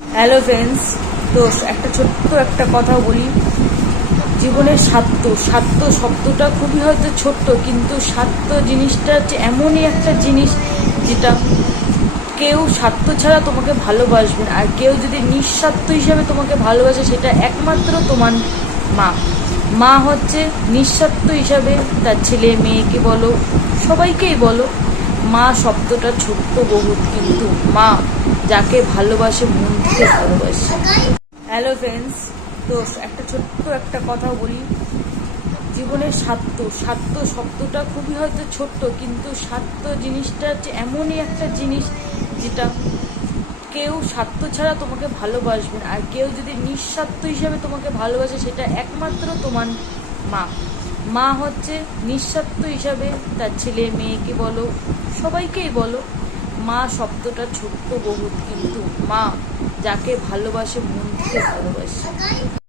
Hello friends, তো একটা ছোট্ট একটা কথা বলি। জীবনের স্বার্থ শব্দটা খুবই হয়তো ছোট্ট, কিন্তু স্বার্থ জিনিসটা হচ্ছে এমনই একটা জিনিস যেটা কেউ স্বার্থ ছাড়া তোমাকে ভালোবাসবে না। আর কেউ যদি নিঃস্বার্থ হিসাবে তোমাকে ভালোবাসে, সেটা একমাত্র তোমার মা। মা হচ্ছে নিঃস্বার্থ হিসাবে তার ছেলে মেয়েকে বলো, সবাইকেই বলো, মা শব্দটা ছোট্ট বহুত, কিন্তু মা যাকে ভালোবাসে মন থেকে ভালোবাসে। হ্যালো ফ্রেন্ডস, তো একটা ছোট্ট একটা কথা বলি। জীবনের স্বার্থ শব্দটা খুবই হয়তো ছোট্ট, কিন্তু স্বার্থ জিনিসটা হচ্ছে এমনই একটা জিনিস যেটা কেউ স্বার্থ ছাড়া তোমাকে ভালোবাসবে না। আর কেউ যদি নিঃস্বার্থ হিসাবে তোমাকে ভালোবাসে, সেটা একমাত্র তোমার মা। মা হচ্ছে নিঃস্বার্থ হিসাবে তার ছেলে মেয়েকে বলো, সবাইকেই বলো, মা শব্দটা ছোট্ট বহুত, কিন্তু মা যাকে ভালোবাসে মন থেকে ভালোবাসে।